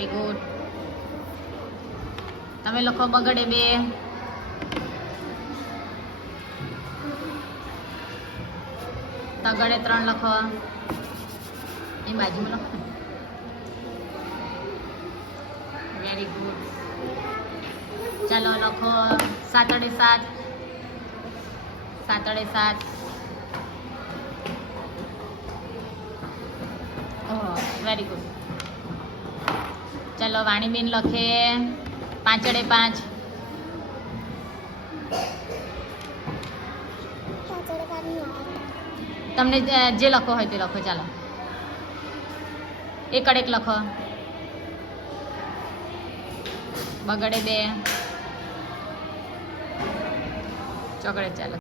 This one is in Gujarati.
Very good. તમે લખો બગડે 2. તગડે 3 લખો. એ બાજુમાં લખો. Very good. ચાલો લખો 7 * 7. 7 * 7. Very good. ચાલો વાણીબેન લખે 5 * 5. 5 * 5 તમને જે લખો હોય તે લખો. ચાલો 1 * 1 લખો. બગડે 2. ચોકડે ચાલો.